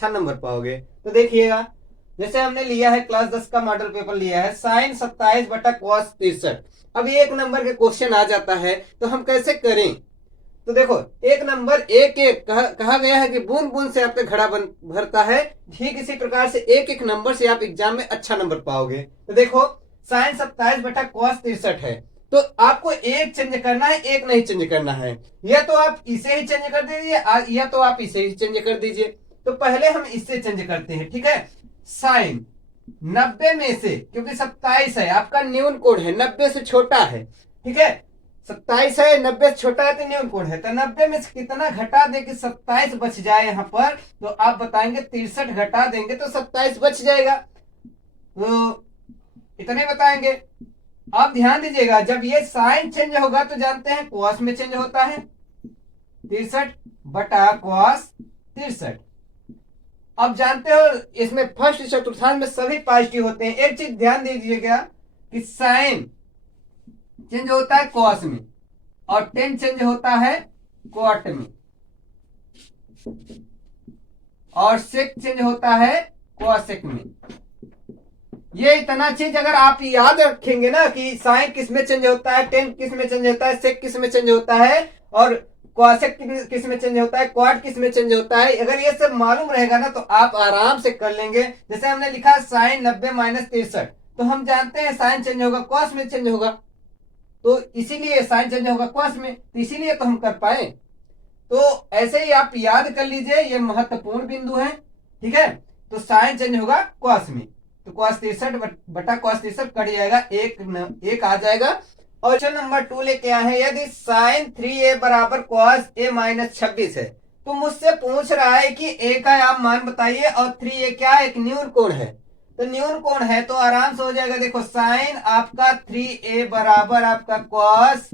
अच्छा नंबर पाओगे। तो देखिएगा, जैसे हमने लिया है क्लास 10 का मॉडल पेपर लिया है साइन 27 बटा कॉस 63। अब एक नंबर के क्वेश्चन आ जाता है तो हम कैसे करें। तो देखो, एक नंबर एक एक कहा गया है कि बूंद बूंद से आपका घड़ा भरता है, ठीक इसी प्रकार से एक एक नंबर से आप एग्जाम में अच्छा नंबर पाओगे। तो देखो, साइन 27 बटा कॉस 63 है, तो आपको एक चेंज करना है, एक नहीं चेंज करना है। या तो आप इसे ही चेंज कर दीजिए या तो आप इसे ही चेंज कर दीजिए। तो पहले हम इससे चेंज करते हैं, ठीक है। साइन 90 में से, क्योंकि 27 है आपका न्यून कोड है, 90 से छोटा है, ठीक है। 27 है, 90 से छोटा है तो न्यून कोड है, तो 90 में से कितना घटा दे कि 27 बच जाए यहाँ पर, तो आप बताएंगे 63 घटा देंगे तो 27 बच जाएगा। तो इतने बताएंगे। आप ध्यान दीजिएगा, जब ये साइन चेंज होगा तो जानते हैं कॉस में चेंज होता है, 63 बटा कॉस 63। अब जानते हो इसमें फर्स्ट चतुर्थांश में सभी पॉजिटिव होते हैं। एक चीज ध्यान दीजिएगा कि साइन चेंज होता है कॉस में और टेन चेंज होता है क्वाट में, और सेक चेंज होता है कॉसेक में। ये इतना चीज अगर आप याद रखेंगे ना कि साइन किस में चेंज होता है, टेन किस में चेंज होता है, सेक किस में चेंज होता है, और कॉसेक किस में चेंज होता है, क्वाड किस में चेंज होता है, अगर ये सब मालूम रहेगा ना तो आप आराम से कर लेंगे। जैसे हमने लिखा साइन 90 माइनस 63, तो हम जानते हैं साइन चेंज होगा कॉस में चेंज होगा, तो इसीलिए साइन चेंज होगा कॉस में, तो इसीलिए तो हम कर पाए। तो ऐसे ही आप याद कर लीजिए, ये महत्वपूर्ण बिंदु है, ठीक है। तो साइन चेंज होगा कॉस में, तो कॉस 63 बटा कॉस 63 कट जाएगा, एक आ जाएगा। और क्वेश्चन नंबर 2 लेके आए हैं, यदि साइन 3a बराबर कॉस a माइनस 26 है, तो मुझसे पूछ रहा है कि a का आप मान बताइए, और 3a क्या एक न्यून कोण है, तो न्यून कोण है तो आराम से हो जाएगा। देखो, साइन आपका 3a बराबर आपका कॉस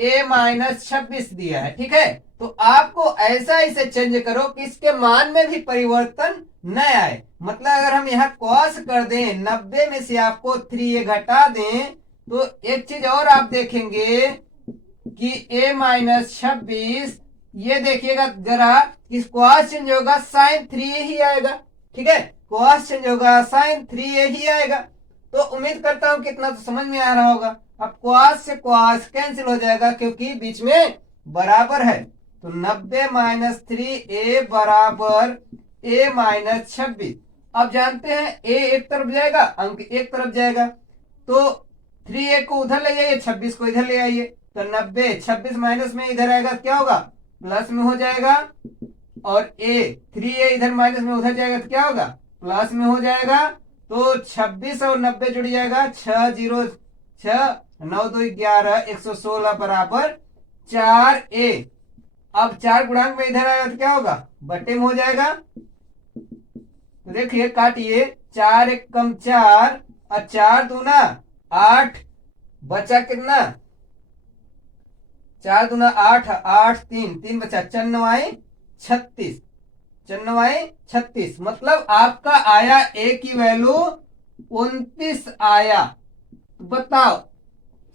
a माइनस 26 दिया है, ठीक है। तो आपको ऐसा इसे चेंज करो कि इसके मान में भी परिवर्तन न आए। मतलब अगर हम यहाँ कॉस कर दें, 90 में से आपको 3a घटा दें, तो एक चीज और आप देखेंगे कि a माइनस 26, ये देखिएगा जरा, इस कॉस चेंज होगा साइन 3a ही आएगा, ठीक है। कॉस चेंज होगा साइन 3a ही आएगा। तो उम्मीद करता हूं कितना तो समझ में आ रहा होगा। अब कॉस से कॉस कैंसिल हो जाएगा क्योंकि बीच में बराबर है, तो 90 माइनस 3a बराबर a माइनस 26। अब जानते हैं a एक तरफ जाएगा, अंक एक तरफ जाएगा, तो 3a को उधर ले जाइए, 26 को इधर ले आइए, तो 90 26 माइनस में इधर आएगा, क्या होगा, प्लस में हो जाएगा, और 3a इधर माइनस में उधर जाएगा तो क्या होगा, प्लस में हो जाएगा। तो 26 और 90 जुड़ जाएगा, 6 9 2 11 116 बराबर 4a। अब 4 गुणांक में इधर आएगा तो क्या होगा, बटे में हो जाएगा। तो देखिए काटिए, 4 1 कम 4 और 4 दूना 8, बचा कितना, 4 दूना 8, 8 3 बचा, 4 9 36, 4 9 36, मतलब आपका आया a की वैल्यू 29 आया। बताओ,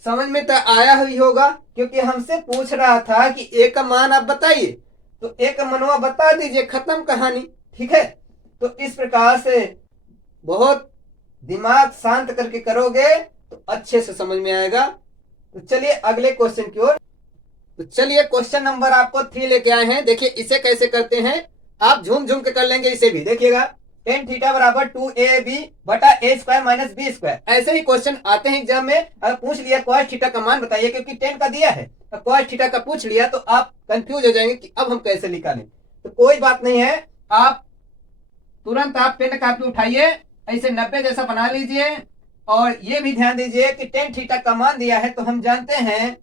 समझ में तो आया ही होगा, क्योंकि हमसे पूछ रहा था कि a का मान आप बताइए, तो a का मनवा बता दीजिए, खत्म कहानी, ठीक है। तो इस प्रकार से बहुत दिमाग शांत करके करोगे तो अच्छे से समझ में आएगा। तो चलिए अगले क्वेश्चन की ओर। तो चलिए क्वेश्चन नंबर आपको 3 लेके आए हैं। देखिए इसे कैसे करते हैं, आप झूम झूम के कर लेंगे इसे भी। देखिएगा, टेन थीटा बराबर 2ab बटा a square minus b square, ऐसे ही क्वेश्चन आते हैं एग्जाम में। अगर पूछ लिया कॉस थीटा का मान बताइए, क्योंकि 10 का दिया है, तो कॉस थीटा का पूछ लिया तो आप कंफ्यूज हो जाएंगे कि अब हम कैसे निकालें। तो कोई बात नहीं है, आप तुरंत आप पेन कापी उठाइए, ऐसे 90 जैसा बना लीजिए, और ये भी ध्यान दीजिए कि टेन थीटा का मान दिया है, तो हम जानते हैं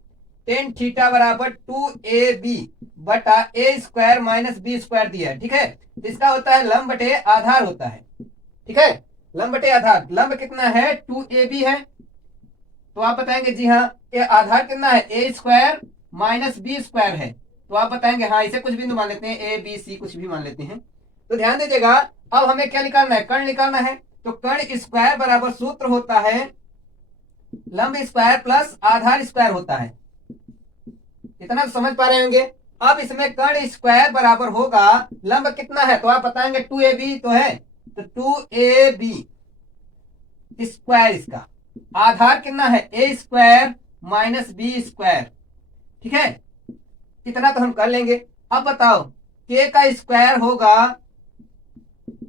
टेन थीटा बराबर 2ab बटा a square minus b square दिया है, ठीक है। इसका होता है लंब बटे आधार होता है, ठीक है, लंब बटे आधार। लंब कितना है, 2ab है, तो आप बताएंगे जी हाँ, ये आधार कितना है, a square minus b square है, तो आप बताएंगे हाँ, इसे कुछ बिंदु मान लेते हैं, a b c कुछ भी मान लेते हैं। तो ध्यान दीजिएगा, अब हमें क्या निकालना है, कर्ण निकालना है। तो कर्ण स्क्वायर बराबर सूत्र होता है लंब स्क्वायर प्लस आधार स्क्वायर होता है। इतना तो समझ पा रहे होंगे। अब इसमें कर्ण स्क्वायर बराबर होगा लंब कितना है, तो आप बताएंगे 2ab तो है, तो 2ab स्क्वायर, इसका आधार कितना है a square minus B square. ठीक है, इतना तो हम कर लेंगे। अब बताओ k का स्क्वायर होगा,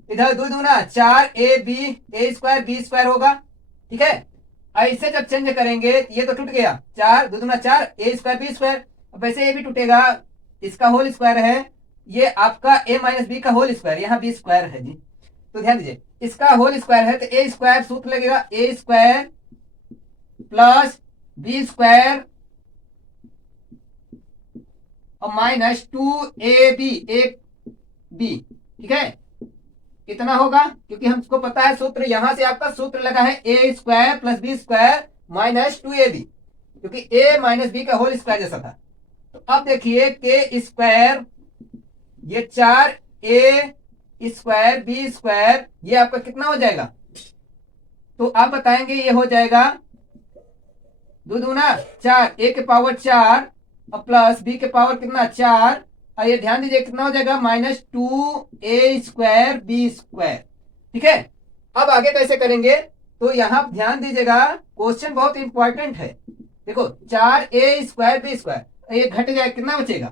इधर दो दूना 4ab a square B square होगा। ठीक है, ऐसे जब चेंज करेंगे ये तो टूट गया, 4 दो दूना 4 a स्क्वायर बी स्क्वायर, वैसे ये भी टूटेगा, इसका होल स्क्वायर है, ये आपका a माइनस बी का होल स्क्वायर, यहाँ बी स्क्वायर है जी, तो ध्यान दीजिए इसका होल स्क्वायर है, तो a स्क्वायर सूत्र लगेगा a square plus B square और माइनस 2ab एक बी। ठीक है, इतना होगा, क्योंकि हमको पता है सूत्र, यहां से आपका सूत्र लगा है a square plus B square minus 2ab, क्योंकि a माइनस बी का होल स्क्वायर जैसा था। तो अब देखिए के स्क्वायर, ये 4a स्क्वायर बी स्क्वायर, ये आपका कितना हो जाएगा, तो आप बताएंगे ये हो जाएगा दो दूना 4 a के पावर 4 और प्लस b के पावर कितना 4, और ये ध्यान दीजिए कितना हो जाएगा minus 2a square B square. ठीक है, अब आगे कैसे करेंगे, तो यहां ध्यान दीजिएगा, क्वेश्चन बहुत इंपॉर्टेंट है। देखो 4a स्क्वायर बी स्क्वायर, ये घट जाए कितना बचेगा,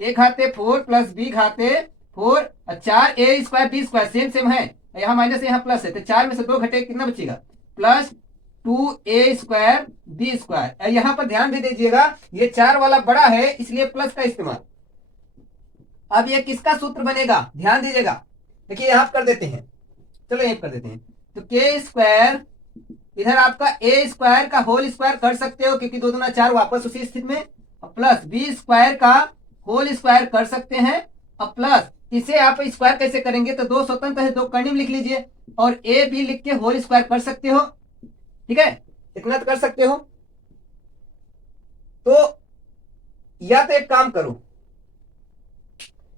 a घाते 4 प्लस b घाते 4 और 4a square B square same same है, यहाँ माइनस यहाँ प्लस है, तो 4 में से 2 घटे कितना बचेगा plus 2a square B square. यहां पर ध्यान भी दीजिएगा ये 4 वाला बड़ा है इसलिए प्लस का इस्तेमाल। अब ये किसका सूत्र बनेगा, ध्यान दीजिएगा, देखिए यहां कर देते हैं, चलो यहां कर देते हैं, तो के स्क्वायर इधर आपका a स्क्वायर का होल स्क्वायर कर सकते हो, क्योंकि 2 दूना 4 वापस उसी स्थिति में, और प्लस बी स्क्वायर का होल स्क्वायर कर सकते हैं, और प्लस इसे आप स्क्वायर कैसे करेंगे, तो 2 स्वतंत्र है 2 कर्णिम लिख लीजिए, और a b लिख के होल स्क्वायर कर सकते हो। ठीक है, इतना तो कर सकते हो। तो या तो एक काम करो,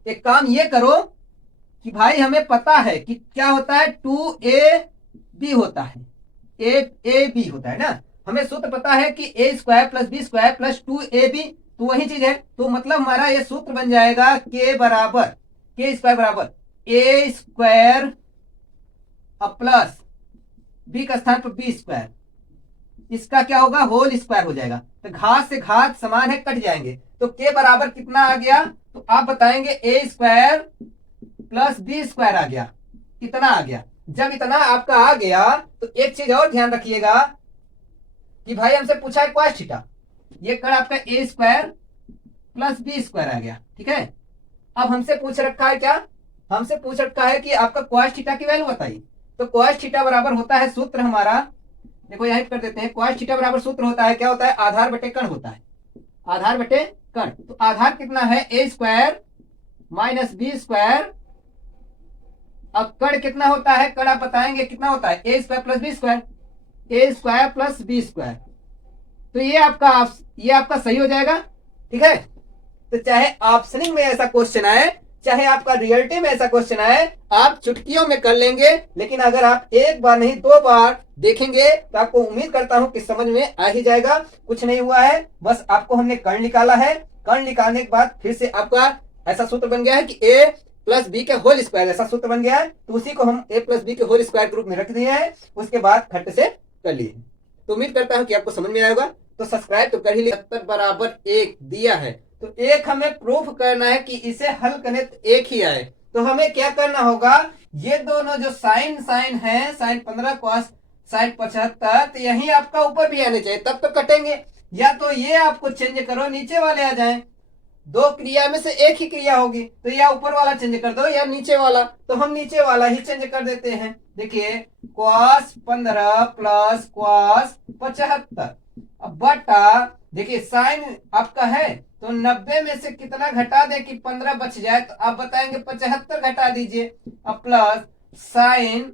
एक काम ये करो कि भाई हमें पता है कि क्या होता है 2ab होता है, ab होता है ना, हमें सूत्र पता है कि a square plus B square plus 2ab, तो वही चीज है, तो मतलब हमारा ये सूत्र बन जाएगा k बराबर के स्क्वायर बराबर a स्क्वायर प्लस b का स्थान पर बी स्क्वायर, इसका क्या होगा होल स्क्वायर हो जाएगा, तो घात से घात समान है कट जाएंगे, तो k बराबर कितना आ गया, तो आप बताएंगे a square plus B square आ गया, कितना आ गया। जब इतना आपका आ गया तो एक चीज और ध्यान रखिएगा कि भाई हमसे पूछा है cos थीटा, ये कर आपका a square plus B square आ गया। ठीक है, अब हमसे पूछ रखा है क्या, हमसे पूछ रखा है कि आपका cos थीटा की वैल्यू बताइए, तो cos थीटा बराबर होता है सूत्र हमारा, देखो यहां कर देते हैं, cos थीटा बराबर सूत्र होता है, क्या होता है आधार बटे कर्ण होता है, आधार बटे कर्ण, तो आधार कितना है a square minus B square, अब कर्ण कितना होता है, कर्ण आप बताएंगे कितना होता है a square plus B square, a square plus B square, तो ये आपका सही हो जाएगा। ठीक है, तो चाहे ऑप्शनिंग में ऐसा क्वेश्चन आए, चाहे आपका रियलिटी में ऐसा क्वेश्चन आए, आप चुटकियों में कर लेंगे, लेकिन अगर आप एक बार नहीं 2 बार देखेंगे तो आपको उम्मीद करता हूं कि समझ में आ ही जाएगा। कुछ नहीं हुआ है, बस आपको हमने कर्ण निकाला है, कर्ण निकालने के बाद फिर से आपका ऐसा सूत्र बन गया है कि a प्लस बी के होल स्क्वायर, ऐसा सूत्र बन गया है, तो उसी को हम a प्लस बी के होल स्क्वायर के रूप में रख दिए हैं, उसके बाद खट से कर लिए। तो उम्मीद करता हूं कि आपको समझ में आएगा, तो सब्सक्राइब तो कर ही लिया, 70 बराबर 1 दिया है, तो एक हमें प्रूफ करना है कि इसे हल करने तो एक ही आए, तो हमें क्या करना होगा, ये दोनों जो साइन है, साइन 15 कॉस साइन 75, तो यही आपका ऊपर भी आने चाहिए, तब तो कटेंगे, या तो ये आपको चेंज करो नीचे वाले आ जाएं, 2 क्रिया में से एक ही क्रिया होगी, तो या ऊपर वाला चेंज कर दो या नीचे वाला, तो हम नीचे वाला ही चेंज कर देते हैं। देखिए cos 15 प्लस cos 75, अब बटा देखिए साइन आपका है तो 90 में से कितना घटा दे कि 15 बच जाए, तो आप बताएंगे 75 घटा दीजिए, अब प्लस साइन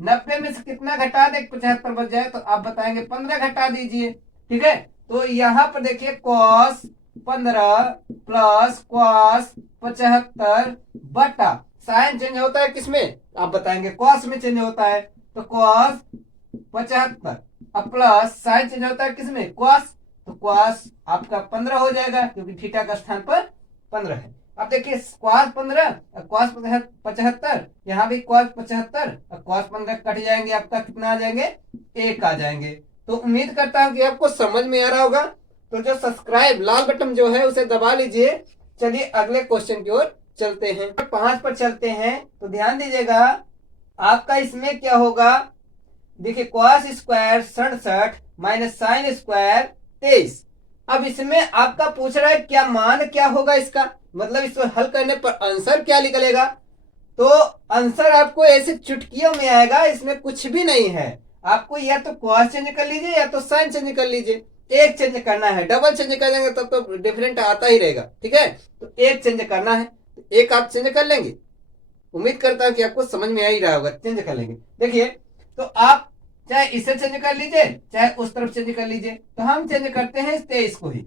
90 में से कितना घटा दे 75 बच जाए, तो आप बताएंगे 15 घटा दीजिए। ठीक है, तो यहां पर देखिए cos 15 प्लस cos 75 बटा साइन चेंज होता है किसमें, आप बताएंगे cos में चेंज होता है, तो cos 75 अब प्लस साइन चेंज होता है किसमें cos, तो cos आपका 15 हो जाएगा, क्योंकि थीटा का स्थान पर 15 है। अब देखिए cos 15 और cos 75, यहाँ भी cos 75 और cos 15 कट जाएंगे, आपका कितना आ जाएंगे, 1 आ जाएंगे। तो उम्मीद करता हूं कि आपको समझ में आ रहा होगा। तो जो सब्सक्राइब लाल बटन जो है उसे दबा लीजिए। चलिए अगले क्वेश्चन की ओर चलते हैं, 5 पर चलते हैं। तो ध्यान दीजिएगा, आपका इसमें क्या होगा, देखिए cos square 67 minus sine square 23। अब इसमें आपका पूछ रहा है क्या मान क्या होगा इसका, मतलब इसको हल करने पर आंसर क्या निकलेगा। तो आंसर आपको ऐसे चुटकियों में आएगा, इसमें कुछ भी नहीं है। आपको या तो cos चेंज कर लीजिए या तो साइन चेंज कर लीजिए, एक चेंज करना है। डबल चेंज कर देंगे तब तो डिफरेंट आता ही रहेगा, ठीक है। तो एक चेंज करना है, तो एक आप चेंज कर लेंगे। उम्मीद करता हूं कि आपको समझ में आ ही रहा होगा, चेंज कर लेंगे। देखिए तो आप चाहे इसे चेंज कर लीजिए चाहे उस तरफ चेंज कर लीजिए। तो हम चेंज करते हैं 23 को ही,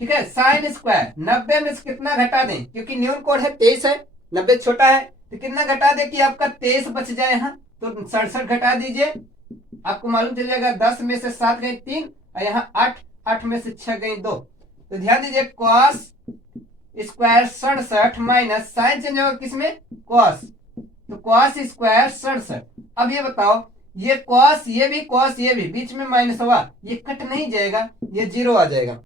ठीक है। साइन स्क्वायर 90 में से कितना घटा दें, क्योंकि न्यून कोड है 23 है, 90 छोटा है, तो कितना घटा दे कि आपका 23 बच जाए। यहाँ तो 67 घटा दीजिए, आपको मालूम चल जाएगा 10 में से 7 गई 3 और यहाँ 8 में से 6 गई 2। तो ध्यान दीजिए cos square 67 minus sine change होगा किसमें, cos, तो cos स्क्वायर 67। अब ये बताओ, ये cos ये भी cos ये भी बीच में माइनस हुआ, ये कट नहीं जाएगा, ये 0 आ जाएगा।